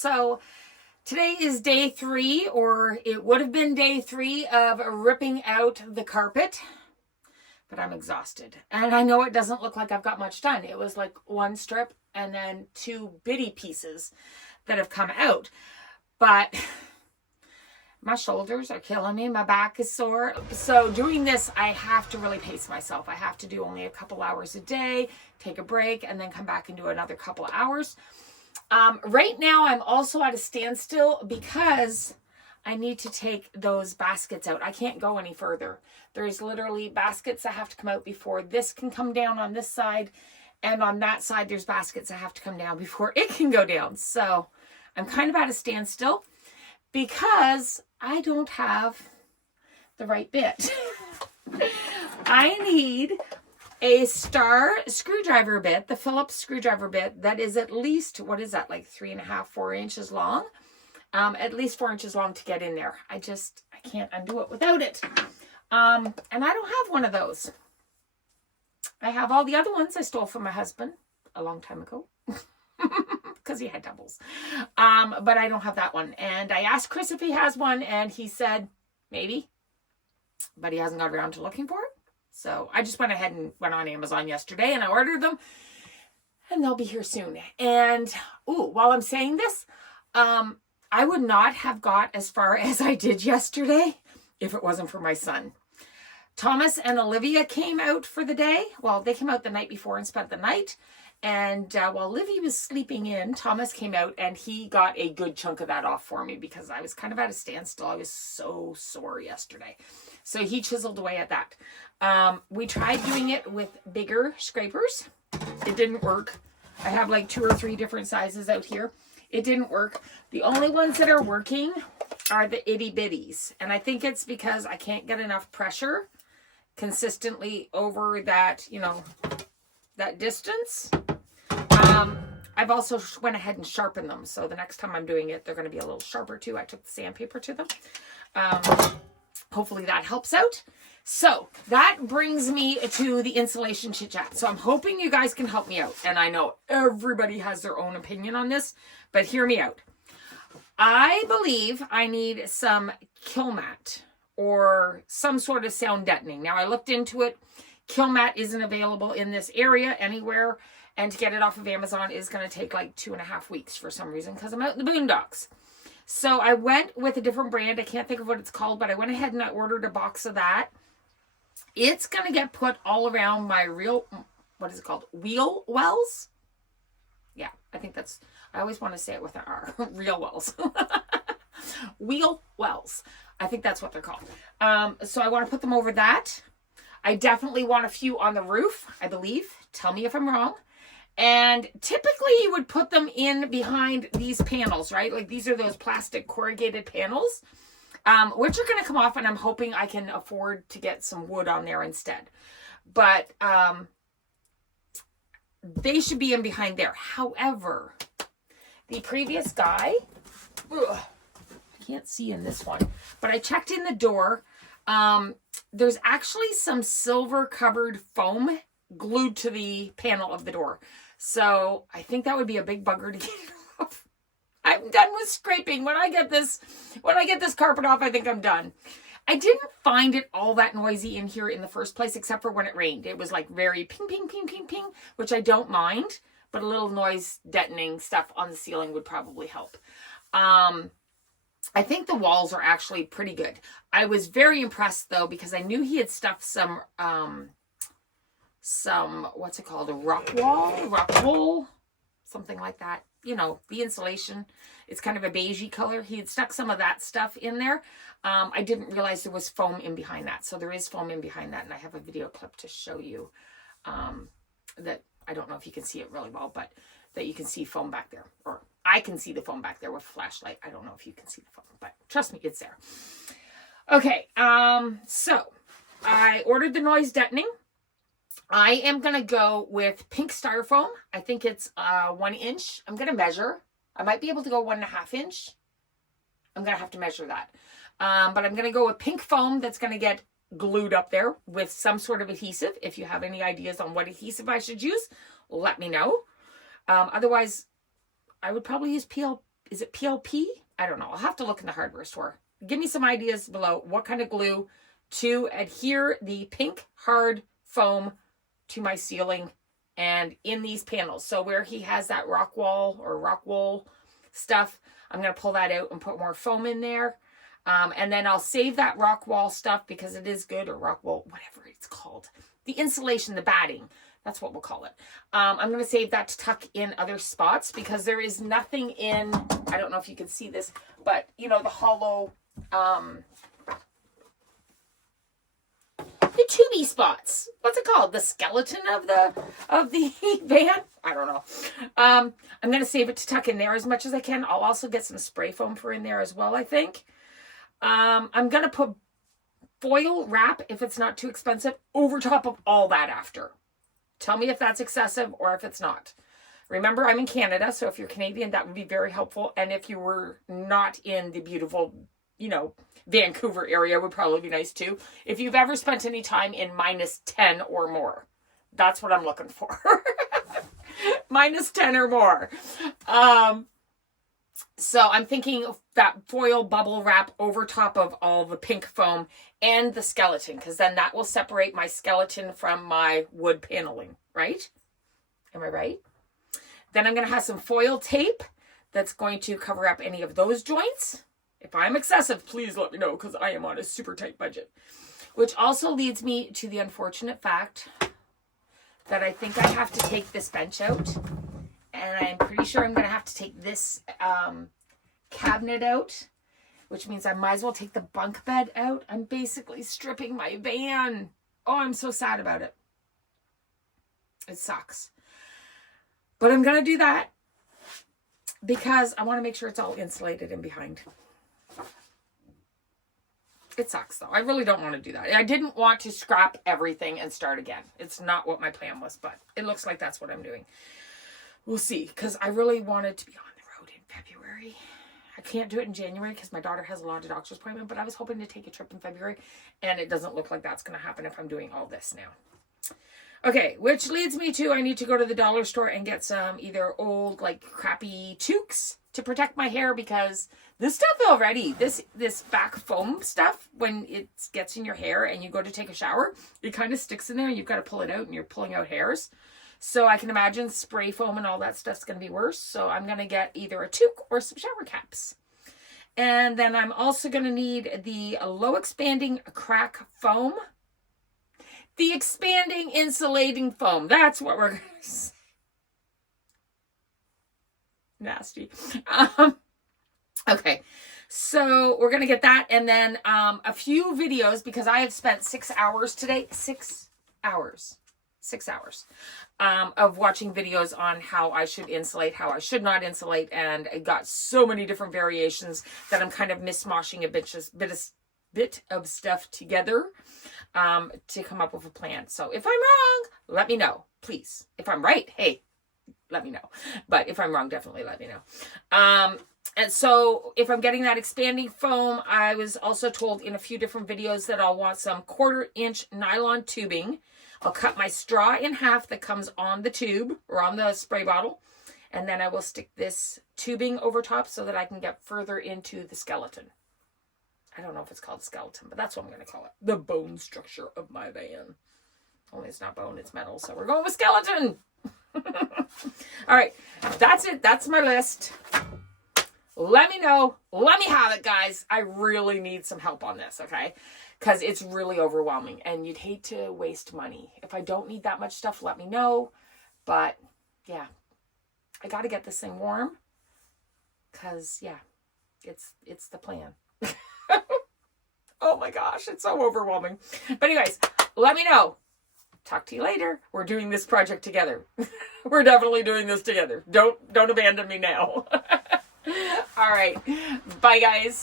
So today is day 3, or it would have been day 3 of ripping out the carpet, but I'm exhausted. And I know it doesn't look like I've got much done. It was like one strip and then 2 bitty pieces that have come out. But my shoulders are killing me. My back is sore. So doing this, I have to really pace myself. I have to do only a couple hours a day, take a break, and then come back and do another couple of hours. Right now, I'm also at a standstill because I need to take those baskets out. I can't go any further. There's literally baskets that have to come out before this can come down on this side. And on that side, there's baskets that have to come down before it can go down. So I'm kind of at a standstill because I don't have the right bit. I need a star screwdriver bit, the Phillips screwdriver bit that is at least, what is that, like 3.5, 4 inches long? At least 4 inches long to get in there. I can't undo it without it. And I don't have one of those. I have all the other ones I stole from my husband a long time ago because he had doubles. But I don't have that one. And I asked Chris if he has one, and he said maybe, but he hasn't got around to looking for it. So I just went ahead and went on Amazon yesterday and I ordered them, and they'll be here soon. And while I'm saying this, I would not have got as far as I did yesterday if it wasn't for my son. Thomas and Olivia came out for the day. Well, they came out the night before and spent the night. And while Livy was sleeping in, Thomas came out and he got a good chunk of that off for me because I was kind of at a standstill. I was so sore yesterday. So he chiseled away at that. We tried doing it with bigger scrapers. It didn't work. I have like 2 or 3 different sizes out here. It didn't work. The only ones that are working are the itty bitties. And I think it's because I can't get enough pressure consistently over that, that distance. I've also went ahead and sharpened them. So the next time I'm doing it, they're going to be a little sharper too. I took the sandpaper to them. Hopefully that helps out. So that brings me to the insulation chit chat. So I'm hoping you guys can help me out. And I know everybody has their own opinion on this, but hear me out. I believe I need some kill mat or some sort of sound deadening. Now I looked into it. Kill mat isn't available in this area anywhere. And to get it off of Amazon is going to take like 2.5 weeks for some reason because I'm out in the boondocks. So I went with a different brand. I can't think of what it's called, but I went ahead and I ordered a box of that. It's going to get put all around my wheel wells? Yeah, I think that's, I always want to say it with an R. Real wells. Wheel wells. I think that's what they're called. So I want to put them over that. I definitely want a few on the roof, I believe. Tell me if I'm wrong. And typically you would put them in behind these panels, right? Like these are those plastic corrugated panels, which are going to come off, and I'm hoping I can afford to get some wood on there instead. But they should be in behind there. However, the previous guy, I can't see in this one, but I checked in the door. There's actually some silver covered foam glued to the panel of the door. So I think that would be a big bugger to get it off. I'm done with scraping. When I get this carpet off, I think I'm done. I didn't find it all that noisy in here in the first place, except for when it rained. It was like very ping, ping, ping, ping, ping, which I don't mind, but a little noise deadening stuff on the ceiling would probably help. I think the walls are actually pretty good. I was very impressed though, because I knew he had stuffed some what's it called? A rock wool, something like that. The insulation. It's kind of a beigey color. He had stuck some of that stuff in there. I didn't realize there was foam in behind that. So there is foam in behind that. And I have a video clip to show you that I don't know if you can see it really well, but that you can see foam back there. Or I can see the foam back there with a flashlight. I don't know if you can see the foam, but trust me, it's there. Okay, so I ordered the noise deadening. I am going to go with pink styrofoam. I think it's 1 inch. I'm going to measure. I might be able to go 1.5 inch. I'm going to have to measure that. But I'm going to go with pink foam that's going to get glued up there with some sort of adhesive. If you have any ideas on what adhesive I should use, let me know. Otherwise, I would probably use is it PLP? I don't know. I'll have to look in the hardware store. Give me some ideas below what kind of glue to adhere the pink hard foam to my ceiling and in these panels. So where he has that rock wool stuff, I'm going to pull that out and put more foam in there. And then I'll save that rock wall stuff because it is good, or rock wool, whatever it's called. The insulation, the batting, that's what we'll call it. I'm going to save that to tuck in other spots because there is nothing in, I don't know if you can see this, but you know, the hollow, the tubey spots. What's it called? The skeleton of the van? I don't know. I'm going to save it to tuck in there as much as I can. I'll also get some spray foam for in there as well, I think. I'm going to put foil wrap, if it's not too expensive, over top of all that after. Tell me if that's excessive or if it's not. Remember, I'm in Canada, so if you're Canadian, that would be very helpful. And if you were not in the beautiful, you know, Vancouver area, would probably be nice too. If you've ever spent any time in -10 or more, that's what I'm looking for. -10 or more. So I'm thinking of that foil bubble wrap over top of all the pink foam and the skeleton, because then that will separate my skeleton from my wood paneling, right? Am I right? Then I'm going to have some foil tape that's going to cover up any of those joints. If I'm excessive, please let me know, because I am on a super tight budget. Which also leads me to the unfortunate fact that I think I have to take this bench out. And I'm pretty sure I'm going to have to take this cabinet out, which means I might as well take the bunk bed out. I'm basically stripping my van. Oh, I'm so sad about it. It sucks. But I'm going to do that because I want to make sure it's all insulated in behind. It sucks though. I really don't want to do that. I didn't want to scrap everything and start again. It's not what my plan was, but it looks like that's what I'm doing. We'll see, because I really wanted to be on the road in February. I can't do it in January because my daughter has a lot of doctor's appointment, but I was hoping to take a trip in February, and it doesn't look like that's going to happen if I'm doing all this now. Okay, which leads me to I need to go to the dollar store and get some either old, like, crappy toques to protect my hair, because this stuff already, this back foam stuff, when it gets in your hair and you go to take a shower, it kind of sticks in there and you've got to pull it out and you're pulling out hairs. So I can imagine spray foam and all that stuff's going to be worse. So I'm going to get either a toque or some shower caps. And then I'm also going to need the low expanding crack foam. The expanding insulating foam. That's what we're going to say. Nasty. Okay. So we're going to get that. And then a few videos, because I have spent 6 hours today. 6 hours. 6 hours of watching videos on how I should insulate, how I should not insulate, and I got so many different variations that I'm kind of mishmashing a bit of stuff together to come up with a plan. So if I'm wrong, let me know, please. If I'm right, hey, let me know. But if I'm wrong, definitely let me know. And so if I'm getting that expanding foam, I was also told in a few different videos that I'll want some 1/4-inch nylon tubing. I'll cut my straw in half that comes on the tube or on the spray bottle. And then I will stick this tubing over top so that I can get further into the skeleton. I don't know if it's called skeleton, but that's what I'm going to call it. The bone structure of my van. Only it's not bone, it's metal. So we're going with skeleton. All right. That's it. That's my list. Let me know. Let me have it, guys. I really need some help on this, okay? Because it's really overwhelming, and you'd hate to waste money. If I don't need that much stuff, let me know. But, yeah, I got to get this thing warm because, yeah, it's the plan. Oh, my gosh, it's so overwhelming. But anyways, let me know. Talk to you later. We're doing this project together. We're definitely doing this together. Don't abandon me now. All right. Bye, guys.